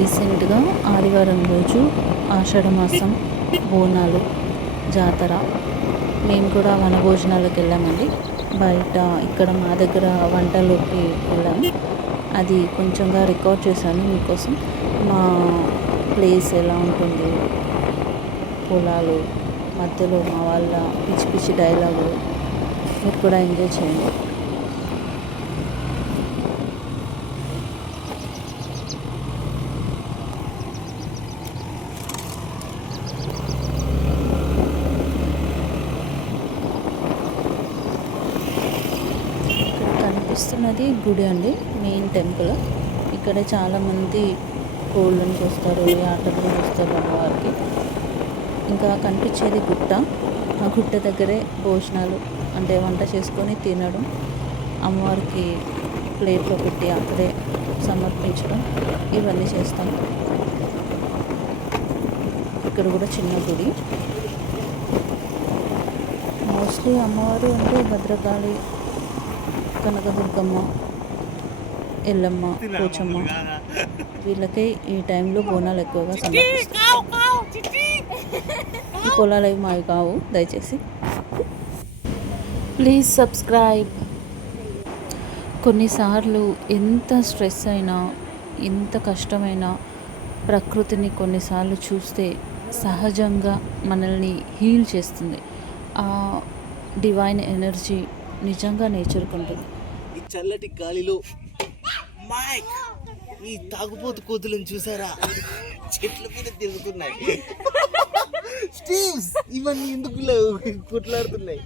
రీసెంట్గా ఆదివారం రోజు ఆషాఢ మాసం బోనాలు జాతర. మేము కూడా వనభోజనాలకు వెళ్ళామండి. బయట ఇక్కడ మా దగ్గర వంటలోకి వెళ్ళాము. అది కొంచెంగా రికార్డ్ చేశాను మీకోసం. మా ప్లేస్ ఎలా ఉంటుంది, పొలాలు మధ్యలో మా వాళ్ళ పిచ్చి పిచ్చి డైలాగులు, మీరు కూడా ఎంజాయ్ చేయండి. కనిపిస్తున్నది గుడి అండి, మెయిన్ టెంపుల్. ఇక్కడ చాలామంది కోళ్ళని చూస్తారు, ఆటలు చూస్తారు అమ్మవారికి. ఇంకా కనిపించేది గుట్ట. ఆ గుట్ట దగ్గరే భోజనాలు అంటే వంట చేసుకొని తినడం, అమ్మవారికి ప్లేట్లో పెట్టి అక్కడే సమర్పించడం, ఇవన్నీ చేస్తాం. ఇక్కడ కూడా చిన్న గుడి. మోస్ట్లీ అమ్మవారు అంటే భద్రకాళి, కనకదుర్గమ్మ, ఎల్లమ్మ, పోచమ్మ, వీళ్ళకి ఈ టైంలో బోనాలు ఎక్కువగా సమర్పిస్తారు. ఈ పొలాలు అవి మావి కావు, దయచేసి ప్లీజ్ సబ్స్క్రైబ్. కొన్నిసార్లు ఎంత స్ట్రెస్ అయినా, ఎంత కష్టమైనా ప్రకృతిని కొన్నిసార్లు చూస్తే సహజంగా మనల్ని హీల్ చేస్తుంది. ఆ డివైన్ ఎనర్జీ నిజంగా నేచర్కి ఉంటుంది. ఈ చల్లటి గాలిలో ఈ తాగుపోతు కోతులను చూసారా, చెట్ల మీద తిరుగుతున్నాయి. స్టీవ్స్ ఇవన్నీ ఎందుకు కొట్లాడుతున్నాయి?